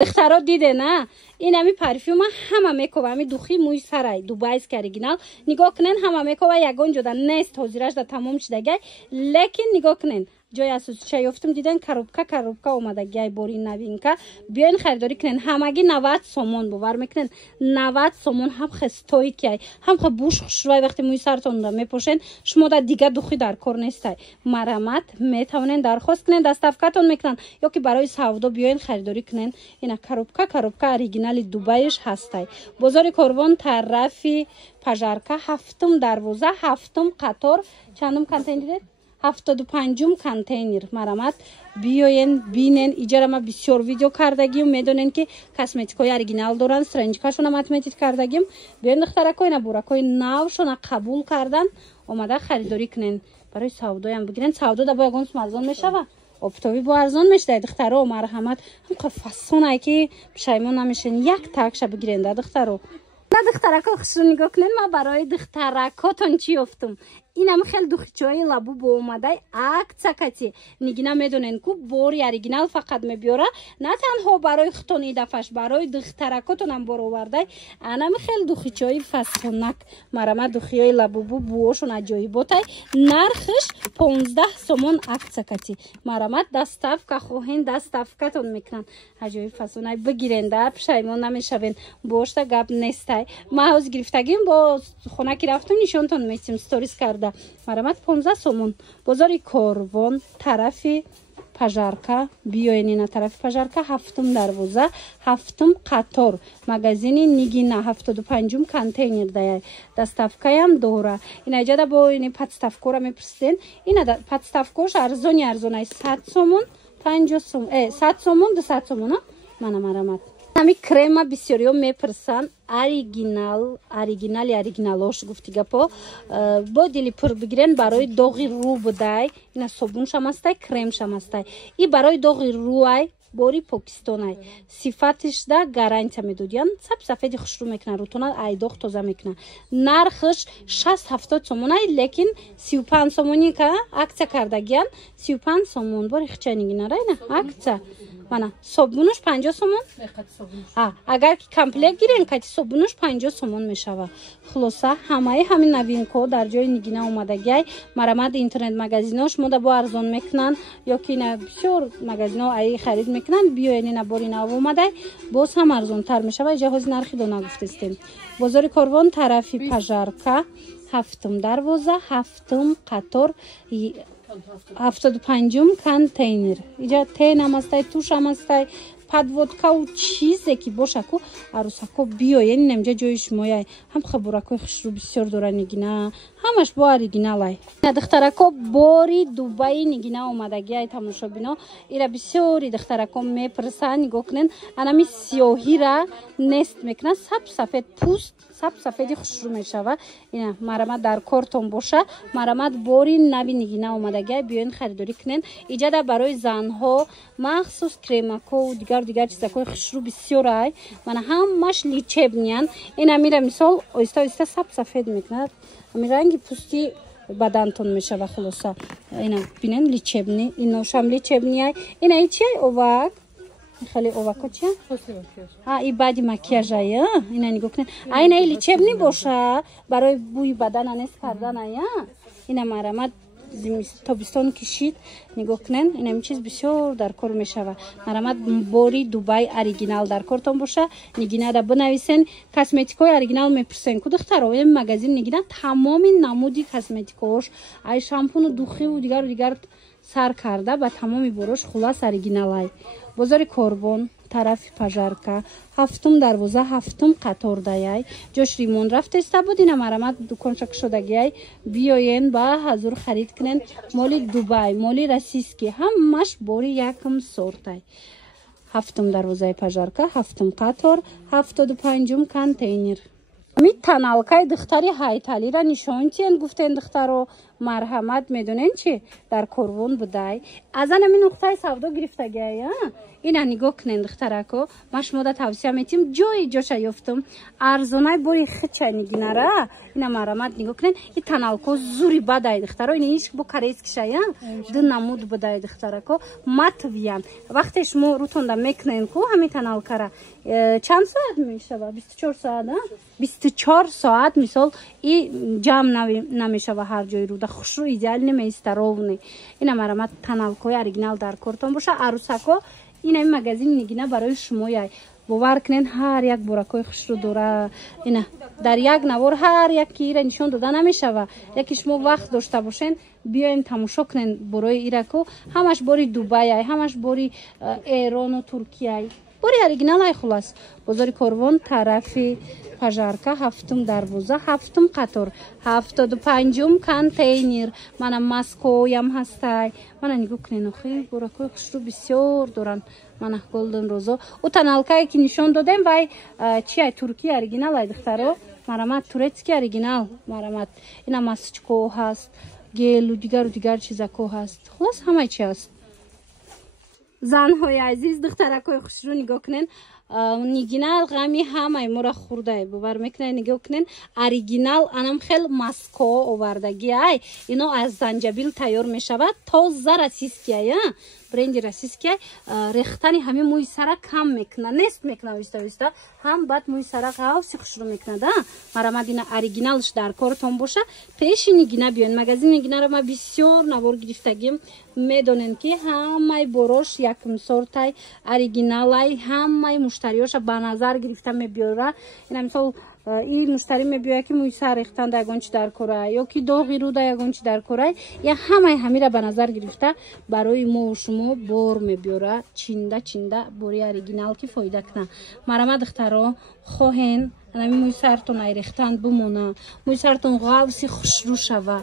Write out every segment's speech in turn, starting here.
دخترها دیده نه این همی پرفیوم همه میکوبه همی دوخی موی سرای دوبایس که اریگینال نگاه کنین همه میکوبه یگان جدا نیست حاضرش دا تمام شدگی لیکن نگاه کنین جای اساس چای افتم دیدن کروبکا اومدگی بوری نوین که بیاین خریداری کنین همگی 90 سومون باور میکنین 90 سومون هم خستوی که هم بوش خوشروی وقتی موی سرتون را میپوشین شما دا دیگه دوخی در کار نیستی مرمت میتونین درخواست کنین دستافکتون میکنن یا که برای سودا بیاین خریداری کنین اینا کروبکا اوریجینال دوبایش هستی بازار کاروان طرفی پژارکا هفتم دروازه هفتم قطار چندم کانتینر 75م کانتینر مرمت بیاین بینن ایجا ما بسیار ویدیو کردگیم میدونین که کاسمتیکای اوریجینال دارن سرنجکاشون هم اتمیتید کردگیم بیاین دخترکای نبورکای نوشون قبول کردن اومده خریداری کنین برای سودا هم بگیرن سودا دا با یگان ارزان میشوه افتاوی با ارزان میشه دخترا مرحمت هم فسونه که پشیمون نمیشین یک تاکش بگیرین دخترا نه دخترکا خوشو نگاه کنین ما برای دخترکاتون چی افتم این هم خیلی دوخیچای لبو با اومده اکتسکتی نگینا میدونین که بوری اوریجینال فقط میبیاره نه تنها برای خطونی دفعش برای دخترکاتون هم بار آورده انم خیلی دوخیچای فسونک مرمت دوخیای لبو بوشون عجایباته نرخش 15 سومون اکتسکتی مرمت دستافکا خوهین دستافکتون میکنن عجایب فسونک بگیرین در پشیمون نمیشوین باشته گپ نیسته ما حوز گرفتگیم با خونه که رفتم نشونتون میتیم ستوریز کرده مرمت 15 سومون بازار کاروان طرفی پژارکا بیاین اینا طرف پژارکا هفتم دروازه هفتم قطار مغازین نیگینا 75م کانتینر دای دستافکای هم دوره این اجازه با این پادستافکو را میپرسین اینا پادستافکوش ارزونی 100 سومون 50 سومون 100 سومون 200 سومون منم مرمت همی کرما بسیاریو میپرسن اوریجینالش گفتی گپا با دیلی پر بگیرن برای داغی رو بدای اینا صابون شماسته کرم شماسته ای برای داغی روی بوری پاکستانی صفاتش دا گارانتی میدودن سفید خوشرو میکنه روتونه ای داغ تازه میکنه نرخش 60-70 سومونه لیکن 35 سومونی که اکتا کردگیان 35 سومون باری خچنگی نره نه اکتا مانا صابونش 50 سومون اگر کامپلت گیرین که صابونش 50 سومون میشوه خلاصه همین نوینکو در جای نگینا اومدگی مرمت اینترنت مغازیناش مود با ارزان میکنن یا که نه بسیار مغازینا ای خرید میکنن بیاین اینا بورینا اومده باز هم ارزان تر میشوه جهاز نرخی دو نگفتیم بازار کاروان طرفی پژارکا هفتم دروازه هفتم قطار 75م کانتینر اینجا تین هم هستی توش هم هستی подводка و چیزی که باشه که عروسکو بیاین نمیجا جای شمایه هم خبرکوی خوشرو بسیار داره نگینا همش با اوریجینال دخترکو باری دوبای نگینا اومدگی ای تماشا بینا ایرا بسیاری دخترکو میپرسن نگاه کنین انمی سیاهی را نست میکنن سفید پوست سفیدی خوشرو میشوه اینا مرمت در کارتون باشه مرمت باری نوی نگینا اومدگی بیاین خریداری کنین ایجا برای زنها مخصوص کرمکو و دیگر چیزا خوشرو بسیاره من همش لیچب نیان اینا میره مثال آیسته سفید میکنه همین رنگی پوستی بدنتون میشه و خلاصه اینا بینن لیچبنی اینا شام لیچبنی اینا چی اوواک خیلی اوواکو چیه این بعدی مکیاژ اینا نگاه کنین اینا لیچبنی باشه برای بوی بدن انس کردن اینا مرمت تابستان کشید نگاه کنین این هم چیز بسیار در کار میشوه مرمت بوری دوبای اوریجینال در کارتون باشه نگینا را بنویسین کاسمتیکای اوریجینال میپرسین که دخترها این مغازین نگینا تمام نمودی کاسمتیکاش ای شامپون و دوخی و دیگر سر کرده با تمام بروش خلاص اوریجینال بازار کاروان طرف پژارکا هفتم دروازه هفتم قطار دای جوش ریمون رفته است بود اینا مرمت دکان شک شدگی بیاین با حضور خرید کنن مال دبی مال راسیسکی همش بوری یکم سورتای هفتم دروازه پژارکا هفتم قطار 75م کانتینر می تنالکای دختری هایتالی را نشون تین گفتن دخترو марҳамат медонен чи дар корвон будай азан ами нуқтаи савдо гирифтагия ина нигоҳ кунен духтарако ма шумода тавсия метим ҷои ҷоша ёфтум арзонай бори хичай нигинара ина марҳамат нигоҳ кунен и таналко зури бадай духтаро ина иш бо корейскишая ду намуд будай духтарако матвиян вақте шумо рутонда мекунен ку ҳами таналкара чанд соат мешава 24 соат 24 соат мисол и ҷамъ намешава ҳар ҷои руда хушрӯ идеал немеиста ровне ина марҳамат таналкои оригинал дар кортон боша арусако ина ин магазин нигина барои шумо яй бовар кунен ҳар як буракои хушрӯ дора ина дар як навор ҳар яки ира нишон дода намешава яки шумо вақт дошта бошен биёен тамошо кунен борои ираку ҳамаш бори дубайай ҳамаш бори эрону туркияй бори оригиналай хулас бозори корвон тарафи пажарка 7 дарвоза 7 қатор 75 контейнер мана маскоям ҳастай мана нигоҳ кунен охи буракои хушрӯ бисёр доранд мана голден розо у таналкае ки нишон додем вай чиай туркия оригиналай духтаро марҳамат турецки оригинал марҳамат ина масочко ҳаст гелу дигару чизако ҳаст хулас ҳамаи чи ҳаст занҳои азиз духтаракои хушрӯ нигоҳ кунен нигина ғами ҳамаи моро хурдай бовар мекунай нигоҳ кунен оригинал анам хел маско овардаги ай ино аз занҷабил тайёр мешавад тоза расиския бренди расиския рехтани ҳами мӯи сара кам мекуна нест мекуна виста ҳам баъд мӯи сара ғавси хушрӯ мекунада марҳамат ина оригиналш дар кортон боша пеши нигина биён магазин нигинара ма бисёр навор гирифтагим медонен ки ҳамаи борош якумсортай оригиналай ҳамаи муштариёша ба назар гирифта мебиёра ина мисол ин муштарӣ мебиёяд ки мӯи сар рехтан да ягон чи дар корай ё ки доғи рӯ да ягон чи дар корай я ҳамаи ҳамира ба назар гирифта барои мову шумо бор мебиёра чинда бори оригинал ки фоида куна марҳамат духтаро хоҳен ами мӯи сартон ай рехтан бимона мӯи сартон ғавси хушрӯ шава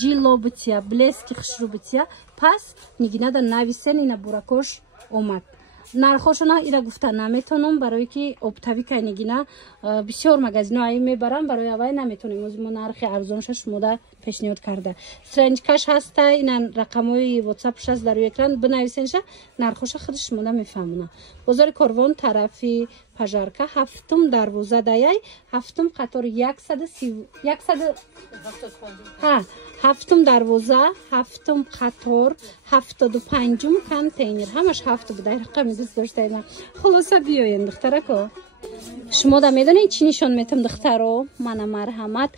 ҷилло бития блески хушрӯ бития пас нигинада нависен ина буракош омад нархошона ира гуфта наметонам барое ки оптавикай нигина бисёр магазино ай мебарам барои авай наметонем мо нархи арзонша шумода пешниҳод карда страничкаш ҳаста ина рақамои ватсапш аст дар экран бинависенша нархоша худи шумода мефаҳмона бозори корвон тарафи пажарка 7 дарвоза даяй 7 қатор 7 дарвоза 7 қатор 75 контейнер ҳамаш 7 будай рақами дуст доштаина хулоса биёен духтарако шумо да медонед чӣ нишон метам духтаро мана марҳамат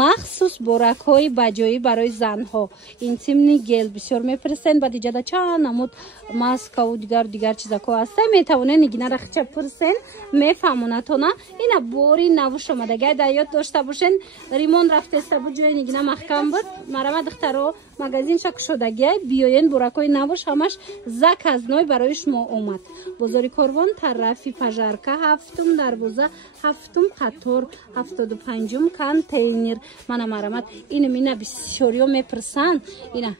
махсус боракҳои баҷоӣ барои занҳо интимни гел бисёр мепирсен баъд иҷада чанд намуд маскаву дигар чизако ҳаста метавонед нигинара хича пирсен мефаҳмонатона ина бори навуш омадагай дар ёд дошта бошен римон рафтеста буд ҷои нигина маҳкам буд марҳамат духтаро магазинша кушодагиай биёен боракҳои навуш ҳамаш заказной барои шумо омад бозори корвон тарафи пажарка 7 дарвоза 7 қатор 75 контейнер мана марҳамат ина мина бисёриё мепирсан ина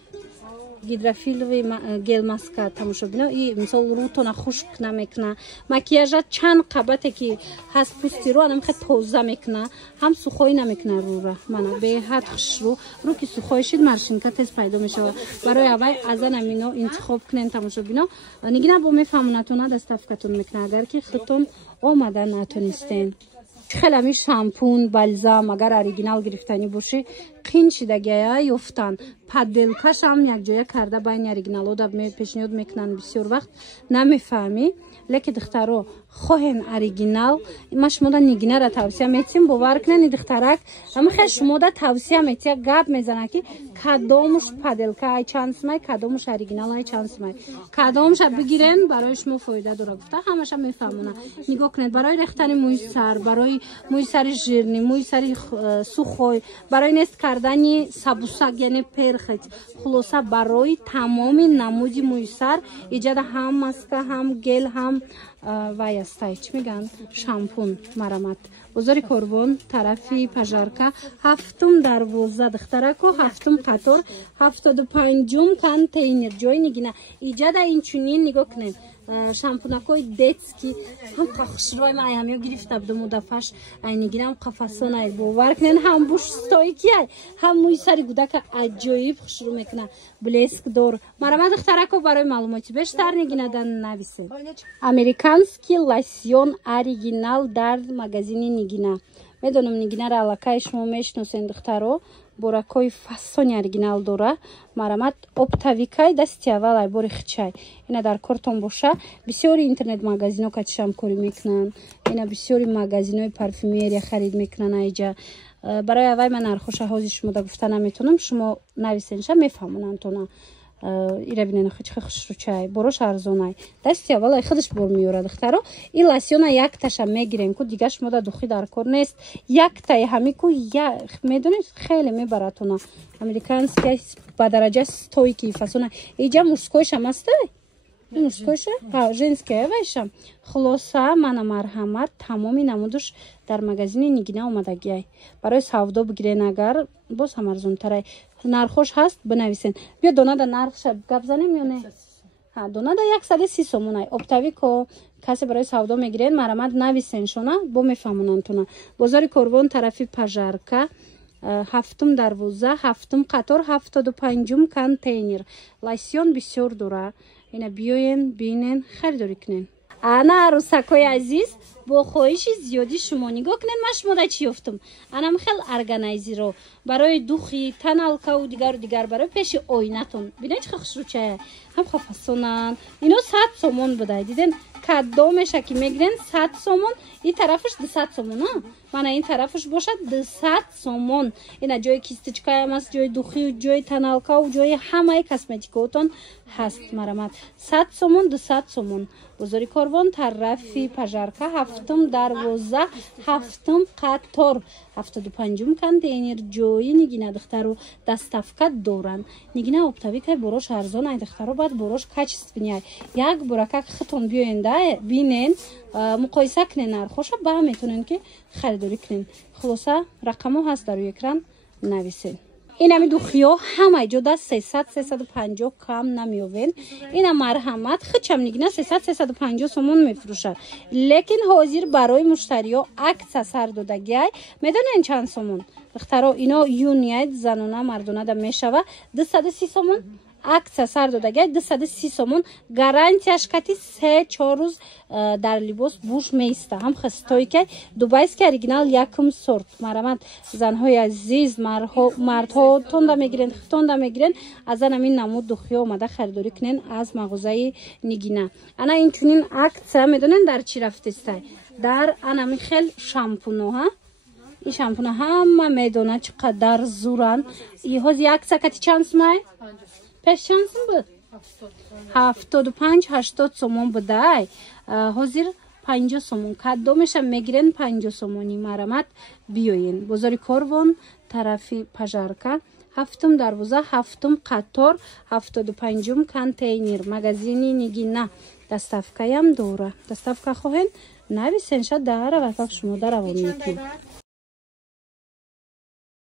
гидрофилови гел маска тамошобино и мисол рӯтона хушк намекуна макияжа чанд қабате ки ҳаст пӯсти рӯ анам хе тоза мекуна ҳам сухоӣ намекуна рӯра мана беҳад хушрӯ рӯ ки сухоӣ шид маршинка тез пайдо мешава барои авай азан амино интихоб кунен тамошобино нигина бо мефаҳмонатона доставкатон мекуна агар ки худтон омада натонистен хелами шампун балзам агар оригинал гирифтанӣ бошӣ қин шидагия ёфтан падделкашам якҷоя карда байни оригиналода пешниҳод мекунанд бисёр вақт намефаҳмӣ леки духтаро хоҳен оригинал ма шумода нигинара тавсия метиҳам бовар кунен духтарак амихел шумода тавсия метия гап мезана ки кадомуш падделка ай чанд сумай кадомуш оригинал ай чанд сумай кадомуша бигирен барои шумо фоида дора гуфта ҳамаша мефаҳмона нигоҳ кунед барои рехтани мӯи сар барои мӯи сари жирни мӯи сари сухой барои нест кардани сабусак яъне перхит хулоса барои тамоми намуди мӯи сар иҷада ҳам маска ҳам гел ҳам вай астай чӣ мегӯянд шампун марҳамат бозори корвон тарафи пажарка 7 дарвоза духтарако 7 қатор 75 контейнер ҷои нигина иҷада инчунин нигоҳ кунед шампунакой детский ҳам хушрой май ҳам ё гирифта будам удафаш айнигирам қафасон ай бовар кунен ҳам буш стойки ай ҳам мӯи сари гудака аҷоиб хушрӯ мекуна блеск дор марама духтарако барои маълумоти бештар нигинадан нависед американский лосьон оригинал дар магазини нигина медонам нигинара аллакай шумо мешиносен духтаро боракои фасони оригинал дора марамат оптавикай дасти аввалай бори хичай ина дар кортон боша бисёри интернет магазино катишам кори мекунанд ина бисёри магазинои парфюмерия харид мекунанд айҷа барои авай ман нархошаҳози шумо да гуфта наметонам шумо нависенша мефаҳмонантона ира бинена хичхи хушручай борош арзонай дасти аввалай худаш бор меёрад духтаро и лосьона якташа мегирем ку дига шумо да духи дар кор нест яктай ҳами ку медонед хеле мебаратона американский ба дараҷа стойки фасона иҷа мужскойшам астай мужскойша женская вайшам хулоса мана марҳамат тамоми намудуш дар магазини нигина омадагиай барои савдо бигирен агар боз ҳам арзонтарай нархош ҳаст бинависен биё донада нархша гап занем ё не донада 130 сомонай оптавико касе барои савдо мегирен марамат нависен шона бо мефаҳмонантона бозори корвон тарафи пажарка 7 дарвоза 7 қатор 75 контейнер лосьон бисёр дора ина биёен бинен харидорӣ кунен ана арӯсакои азиз бо хоҳиши зиёди шумо нигоҳ кунед ман шумода чӣ ёфтам анам хел органайзиро барои духи таналкаву дигар барои пеши оинатон бинед чӣ хушрӯчая ҳам хафасонанд ино 100 сомон будай диден кадомеша ки мегирен 100 сомон и тарафаш 200 сомон мана ин тарафаш бошад 200 сомон ина ҷои кистичкаям аст ҷои духи ҷои таналкаву ҷои ҳамаи косметикаотон ҳаст марамат 100 сомон 200 сомон бозори корвон тарафи пажарка 7 дарвоза 7 қатор 75 контейнер ҷои нигина духтару доставка доранд нигина оптавикай борош арзон ай духтаро баъд борош качественяй як буракак хитон биёенда бинен муқоиса кунен нархоша ба метонен ки харидорӣ кунен хулоса рақамо ҳаст дар экран нависен инами духиё ҳамаи ҷода 300-350 кам намеёвен ина марҳамат хичам нигина 300-350 сомон мефурӯшад лекин ҳозир барои муштариё акция сар додагиай медонен чанд сомон духтаро ино юният занона мардонада мешава 230 сомон акция сар додагиай 230 сомон гарантияш кати 3-4 рӯз дар либос буш меиста ҳам хистойкай дубайский оригинал якум сорт марамат занҳои азиз мардҳо тонда мегирен хитонда мегирен аз анамин намуд духиё омада харидорӣ кунен аз мағозаи нигина ана инчунин акция медонен дар чӣ рафтестай дар анамин хел шампуноҳа این شامپونا همه میدونه چقدر زورن ҳози акция кати чанд сомай пеш чанд сом буд 75-80 сомон будай ҳозир 50 сомон кадомеша мегирен 50 сомони марамат биёен бозори корвон тарафи пажарка 7 дарвоза 7 қатор 75 контейнер магазини нигина доставкаям дора доставка хоҳен нависен шад дара ва фак шумо даравом мекунед